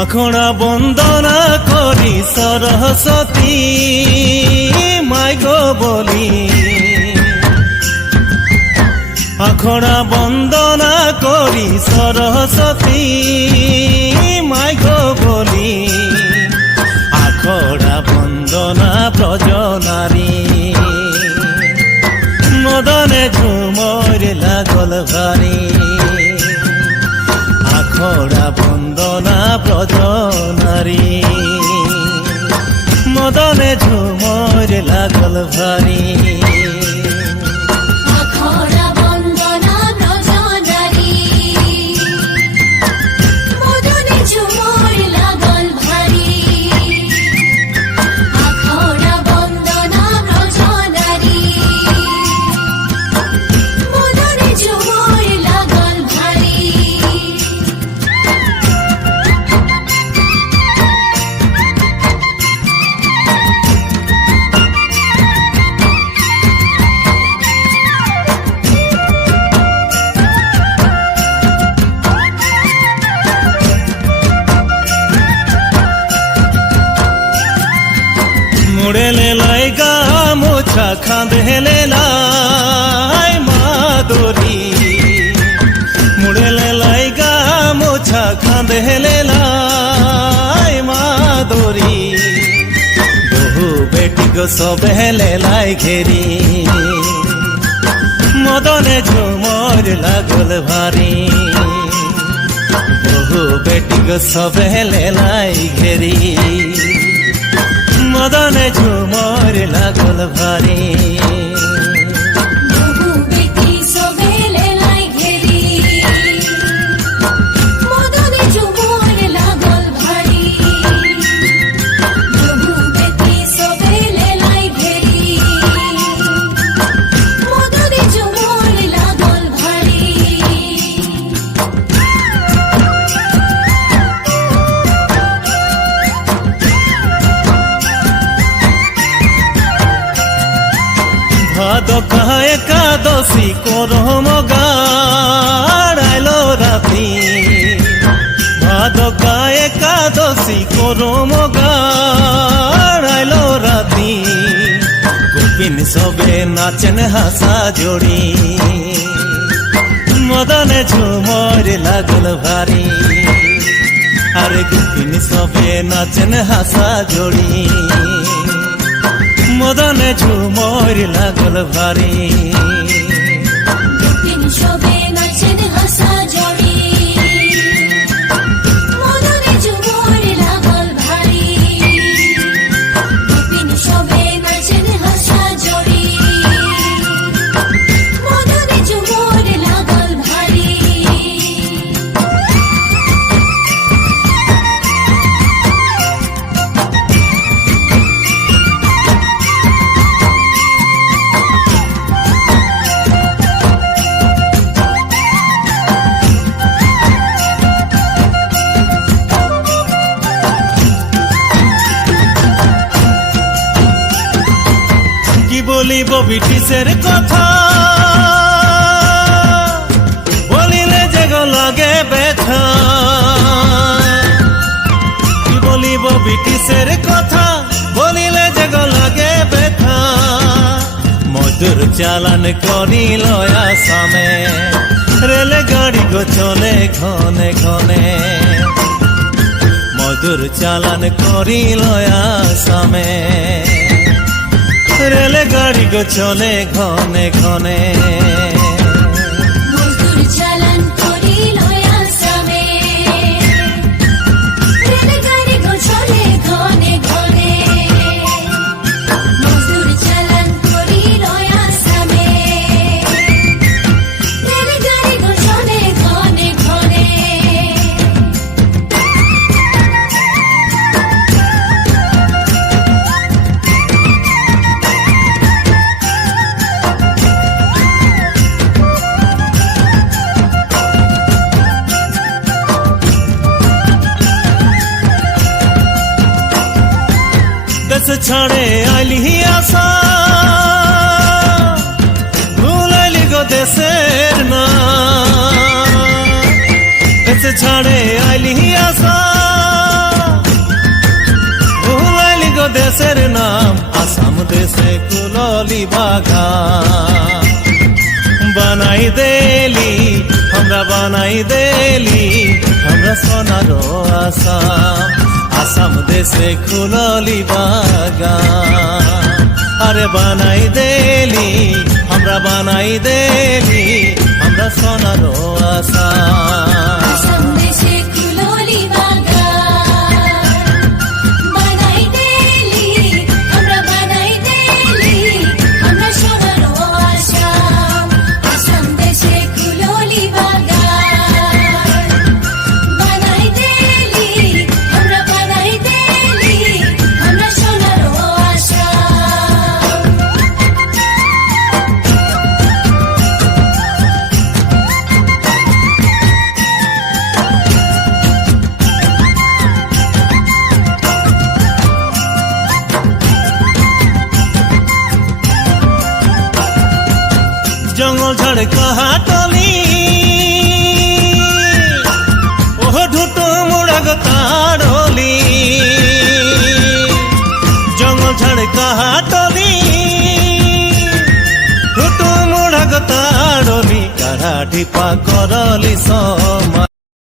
আখড়া বন্দনা করি সরস্বতী মাই গো বলি, আখড়া বন্দনা করি সরস্বতী মাই গো বলি, আখড়া বন্দনা ব্রজনারী মদনে ঝুমর লাগল ভারী, আখড়া বন্দনা ব্রজনারী মদনে ঝুমর লাগল ভারী। মুড়েলে লাই গা মোছা খাঁদেলে লাই মাদরি, মুড়েলে লাই গা মোছা খাঁদেলে লাই মাদরি, বহু বেটি গো সবেলে লাই ঘেরি মদনে ঝুমর লাগল ভারী, বহু বেটি গো সবেলে লাই ঘেরি মদনে ঝুমর লাগল ভারী। ভাদকা একাদশী করম গাড়াইলো রাতি, ভাদকা একাদশী করম গাড়াইলো রাতি, গোপিন সবে নাচেন হাসা জড়ি মদনে ঝুমর লাগল ভারী, আরে গোপিন সবে নাচেন হাসা জড়ি মদনে ঝুমর লাগল ভারী। সবে নাচেন হাসা জড়ি মদনে ঝুমর লাগল ভারী, সবে নাচেন হাসা জড়ি মদনে ঝুমর লাগল ভারী। বলিব ব্রিটিশের কথা বলিলে যে গো লাগে ব্যথা, কি বলিব ব্রিটিশের কথা বলিলে যে গো লাগে ব্যথা, মজুর চালান করিল আসামে রেল গাড়ি গো চলে ঘনে ঘনে, মজুর চালান করিল আসামে রেল গাড়ি গো চলে ঘনে ঘনে, মজদুর চালান করিল আসামে রেল গাড়ি গো চলে ঘনে ঘনে, মজদুর চালান করিল আসামে রেল গাড়ি গো চলে ঘনে ঘনে। দেশ ছাড়ে আইলি আশা ভুলাইলি গো দেশের না, দেশ ছাড়ে আইলি আশা बागान बनाई देली हमरा बनाई देली हमरा सोनारो आसाम आसाम देशे खुलली बागान अरे बनाई देली हमरा बनाई देली हमरा सोनारो आसाम संदेशे कुलोली बागान बनाई देली हमरा बनाई देली हमरा सोनारो आसाम संदेशे कुलोली बागान बनाई देली हमरा बनाई देली हमरा सोनारो आसाम जंगल झाड़ कहाटली ओह ढुटो मुड़ग ताड़ली जंगल झाड़ कहाटली ढुटो मुड़ग ताड़ली काढ़ा ढिपा करली समा